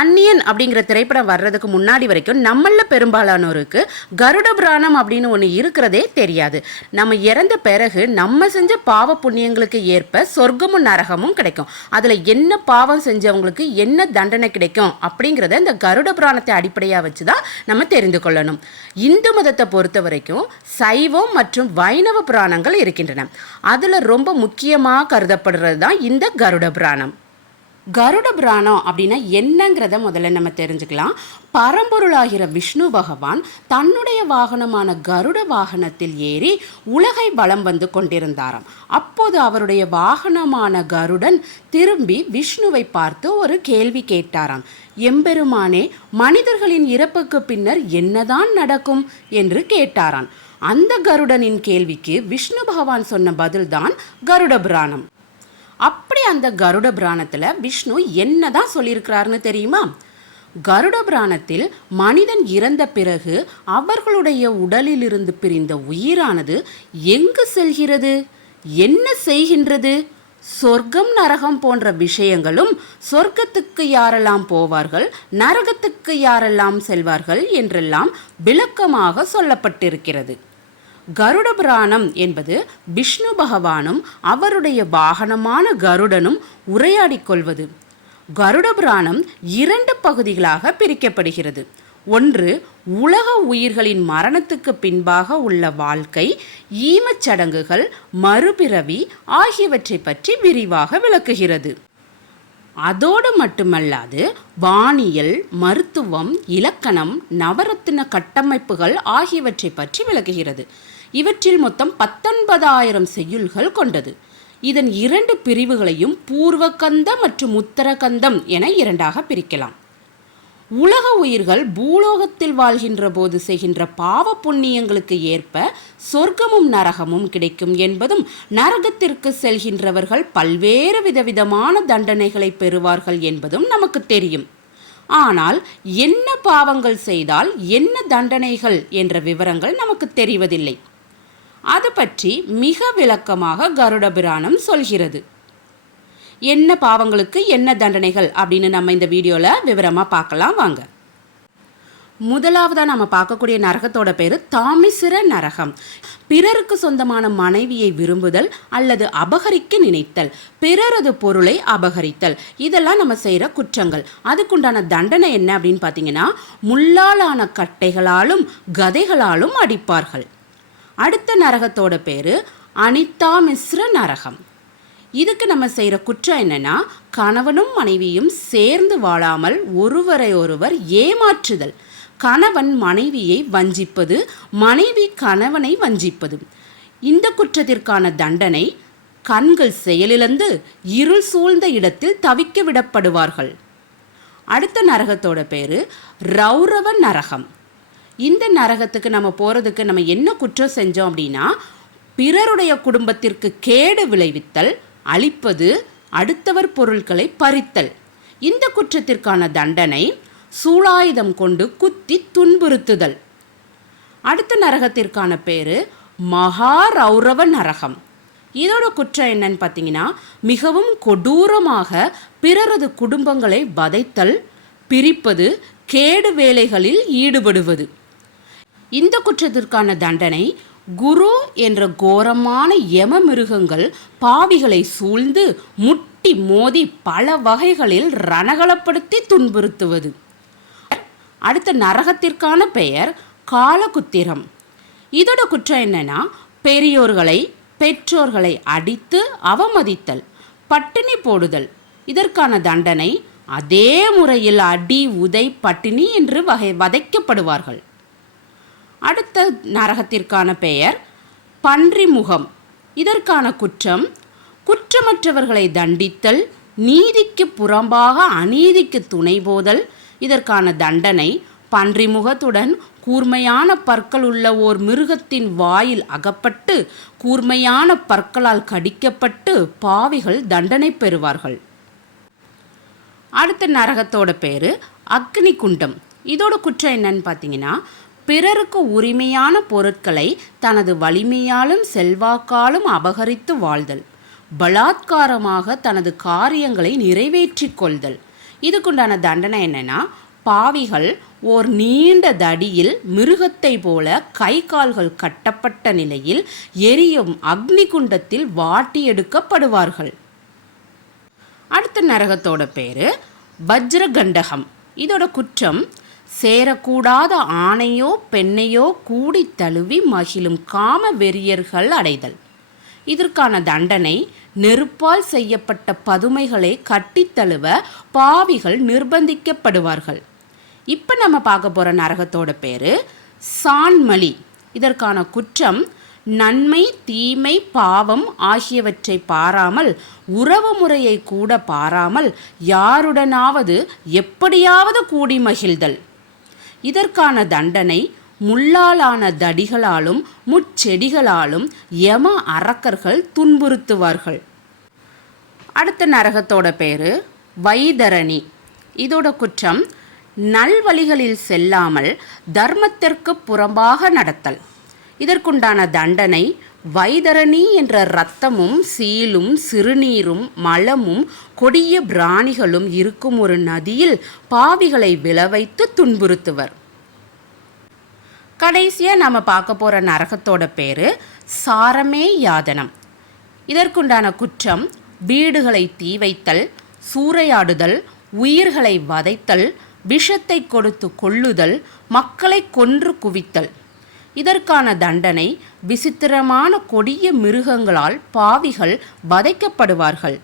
அந்நியன் அப்படிங்கிற திரைப்படம் வர்றதுக்கு முன்னாடி வரைக்கும் நம்மள பெரும்பாலானோருக்கு கருட புராணம் அப்படின்னு ஒன்று இருக்கிறதே தெரியாது. நம்ம இறந்த பிறகு நம்ம செஞ்ச பாவ புண்ணியங்களுக்கு ஏற்ப சொர்க்கமும் நரகமும் கிடைக்கும். அதில் என்ன பாவம் செஞ்சவங்களுக்கு என்ன தண்டனை கிடைக்கும் அப்படிங்கிறத இந்த கருட புராணத்தை அடிப்படையாக வச்சு தான் நம்ம தெரிந்து கொள்ளணும். இந்து மதத்தை பொறுத்த வரைக்கும் சைவம் மற்றும் வைணவ புராணங்கள் இருக்கின்றன. அதில் ரொம்ப முக்கியமாக கருதப்படுறது தான் இந்த கருட புராணம். கருட புராணம் அப்படின்னா என்னங்கிறத முதல்ல நம்ம தெரிஞ்சுக்கலாம். பரம்பொருளாகிற விஷ்ணு பகவான் தன்னுடைய வாகனமான கருட வாகனத்தில் ஏறி உலகை வலம் வந்து கொண்டிருந்தாராம். அப்போது அவருடைய வாகனமான கருடன் திரும்பி விஷ்ணுவை பார்த்து ஒரு கேள்வி கேட்டாராம். எம்பெருமானே மனிதர்களின் இறப்புக்கு பின்னர் என்னதான் நடக்கும்? என்று கேட்டாரான் அந்த கருடனின் கேள்விக்கு விஷ்ணு பகவான் சொன்ன பதில்தான் கருட புராணம். அப்படி அந்த கருட புராணத்தில் விஷ்ணு என்னதான் சொல்லியிருக்கிறாருன்னு தெரியுமா? கருட புராணத்தில் மனிதன் இறந்த பிறகு அவர்களுடைய உடலிலிருந்து பிரிந்த உயிரானது எங்கு செல்கிறது? என்ன செய்கின்றது? சொர்க்கம் நரகம் போன்ற விஷயங்களும் சொர்க்கத்துக்கு யாரெல்லாம் போவார்கள் நரகத்துக்கு யாரெல்லாம் செல்வார்கள் என்றெல்லாம் விளக்கமாக சொல்லப்பட்டிருக்கிறது. கருட புராணம் என்பது விஷ்ணு பகவானும் அவருடைய வாகனமான கருடனும் உரையாடிக் கொள்வது. கருட புராணம் இரண்டு பகுதிகளாக பிரிக்கப்படுகிறது. ஒன்று உலக உயிர்களின் மரணத்துக்கு பின்பாக உள்ள வாழ்க்கை ஈமச் சடங்குகள் மறுபிறவி ஆகியவற்றை பற்றி விரிவாக விளக்குகிறது. அதோடு மட்டுமல்லாது வானியல் மருத்துவம் இலக்கணம் நவரத்தின கட்டமைப்புகள் ஆகியவற்றை பற்றி விளக்குகிறது. இவற்றில் மொத்தம் பத்தொன்பதாயிரம் செய்யுள்கள் கொண்டது. இதன் இரண்டு பிரிவுகளையும் பூர்வகந்தம் மற்றும் உத்தரகந்தம் என இரண்டாக பிரிக்கலாம். உலக உயிர்கள் பூலோகத்தில் வாழ்கின்ற போது செய்கின்ற பாவ புண்ணியங்களுக்கு ஏற்ப சொர்க்கமும் நரகமும் கிடைக்கும் என்பதும் நரகத்திற்கு செல்கின்றவர்கள் பல்வேறு விதவிதமான தண்டனைகளை பெறுவார்கள் என்பதும் நமக்கு தெரியும். ஆனால் என்ன பாவங்கள் செய்தால் என்ன தண்டனைகள் என்ற விவரங்கள் நமக்கு தெரிவதில்லை. அது பற்றி மிக விளக்கமாக கருட புராணம் சொல்கிறது. என்ன பாவங்களுக்கு என்ன தண்டனைகள் அப்படின்னு நம்ம இந்த வீடியோவில் விவரமாக பார்க்கலாம் வாங்க. முதலாவதாக நம்ம பார்க்கக்கூடிய நரகத்தோட பேர் தாமிசிர நரகம். பிறருக்கு சொந்தமான மனைவியை விரும்புதல் அல்லது அபகரிக்க நினைத்தல். பிறரது பொருளை அபகரித்தல். இதெல்லாம் நம்ம செய்கிற குற்றங்கள். அதுக்குண்டான தண்டனை என்ன அப்படின்னு பார்த்தீங்கன்னா முள்ளாலான கட்டைகளாலும் கதைகளாலும் அடிப்பார்கள். அடுத்த நரகத்தோட பேர் அனிதாமிஸ்ர நரகம். இதுக்கு நம்ம செய்கிற குற்றம் என்னன்னா கணவனும் மனைவியும் சேர்ந்து வாழாமல் ஒருவரை ஒருவர் ஏமாற்றுதல். கணவன் மனைவியை வஞ்சிப்பது மனைவி கணவனை வஞ்சிப்பது. இந்த குற்றத்திற்கான தண்டனை கண்கள் செயலிழந்து இருள் சூழ்ந்த இடத்தில் தவிக்க விடப்படுவார்கள். அடுத்த நரகத்தோட பேரு ரௌரவ நரகம். இந்த நரகத்துக்கு நம்ம போகிறதுக்கு நம்ம என்ன குற்றம் செஞ்சோம் அப்படின்னா பிறருடைய குடும்பத்திற்கு கேடு விளைவித்தல் அழிப்பது அடுத்தவர் பொருட்களை பறித்தல். இந்த குற்றத்திற்கான தண்டனை சூளாயுதம் கொண்டு குத்தி துன்புறுத்துதல். அடுத்த நரகத்திற்கான பேர் மகா ரௌரவ நரகம். இதோட குற்றம் என்னன்னு பார்த்தீங்கன்னா மிகவும் கொடூரமாக பிறரது குடும்பங்களை வதைத்தல் பிரிப்பது கேடு வேலைகளில் ஈடுபடுவது. இந்த குற்றத்திற்கான தண்டனை குரு என்ற கோரமான யம மிருகங்கள் பாவிகளை சூழ்ந்து முட்டி மோதி பல வகைகளில் ரணகலப்படுத்தி துன்புறுத்துவது. அடுத்த நரகத்திற்கான பெயர் காலகுத்திரம். இதோட குற்றம் என்னன்னா பெரியோர்களை பெற்றோர்களை அடித்து அவமதித்தல் பட்டினி போடுதல். இதற்கான தண்டனை அதே முறையில் அடி உதை பட்டினி என்று வகை வதைக்கப்படுவார்கள். அடுத்த நரகத்திற்கான பெயர் பன்றிமுகம். இதற்கான குற்றம் குற்றமற்றவர்களை தண்டித்தல் நீதிக்கு புறம்பாக அநீதிக்கு துணை போதல். இதற்கான தண்டனை பன்றிமுகத்துடன் கூர்மையான பற்கள் உள்ள ஓர் மிருகத்தின் வாயில் அகப்பட்டு கூர்மையான பற்களால் கடிக்கப்பட்டு பாவிகள் தண்டனை பெறுவார்கள். அடுத்த நரகத்தோட பேர் அக்னி குண்டம் இதோட குற்றம் என்னன்னு பார்த்தீங்கன்னா பிறருக்கு உரிமையான பொருட்களை தனது வலிமையாலும் செல்வாக்காலும் அபகரித்து வாழ்தல். பலாத்காரமாக தனது காரியங்களை நிறைவேற்றிக் கொள்தல். இதுக்குண்டான தண்டனை என்னென்னா பாவிகள் ஓர் நீண்ட தடியில் மிருகத்தை போல கை கால்கள் கட்டப்பட்ட நிலையில் எரியும் அக்னி குண்டத்தில் வாட்டி எடுக்கப்படுவார்கள். அடுத்த நரகத்தோட பேரு வஜ்ரகண்டகம். இதோட குற்றம் சேரக்கூடாத ஆணையோ பெண்ணையோ கூடி தழுவி மகிழும் காம வெறியர்கள் அடைதல். இதற்கான தண்டனை நெருப்பால் செய்யப்பட்ட பதுமைகளை கட்டித் தழுவ பாவிகள் நிர்பந்திக்கப்படுவார்கள். இப்போ நம்ம பார்க்க போகிற நரகத்தோட பேர் சான்மலி. இதற்கான குற்றம் நன்மை தீமை பாவம் ஆகியவற்றை பாராமல் உறவு முறையை கூட பாராமல் யாருடனாவது எப்படியாவது கூடி மகிழ்தல். இதற்கான தண்டனை முள்ளாலான தடிகளாலும் முட்செடிகளாலும் யம அரக்கர்கள் துன்புறுத்துவார்கள். அடுத்த நரகத்தோட பேரு வைதரணி. இதோட குற்றம் நல்வழிகளில் செல்லாமல் தர்மத்திற்கு புறம்பாக நடத்தல். இதற்குண்டான தண்டனை வைதரணி என்ற இரத்தமும் சீலும் சிறுநீரும் மலமும் கொடிய பிராணிகளும் இருக்கும் ஒரு நதியில் பாவிகளை விளவைத்து துன்புறுத்துவர். கடைசியாக நாம் பார்க்க போகிற நரகத்தோட பேர் சாரமே யாதனம். இதற்குண்டான குற்றம் வீடுகளை தீ வைத்தல் சூறையாடுதல் உயிர்களை வதைத்தல் விஷத்தை கொடுத்து கொள்ளுதல் மக்களை கொன்று குவித்தல். இதற்கான தண்டனை விசித்திரமான கொடிய மிருகங்களால் பாவிகள் வதைக்கப்படுவார்கள்.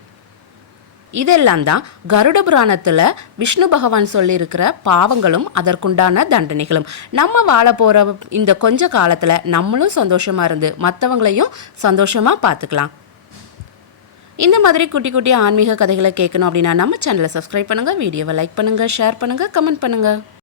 இதெல்லாம் தான் கருட புராணத்தில் விஷ்ணு பகவான் சொல்லியிருக்கிற பாவங்களும் அதற்குண்டான தண்டனைகளும். நம்ம வாழ போகிற இந்த கொஞ்ச காலத்தில் நம்மளும் சந்தோஷமாக இருந்து மற்றவங்களையும் சந்தோஷமாக பார்த்துக்கலாம் இந்த மாதிரி குட்டி குட்டி ஆன்மீக கதைகளை கேட்கணும் அப்படின்னா நம்ம சேனலை சப்ஸ்கிரைப் பண்ணுங்கள் வீடியோவை லைக் பண்ணுங்கள் ஷேர் பண்ணுங்கள் கமெண்ட் பண்ணுங்கள்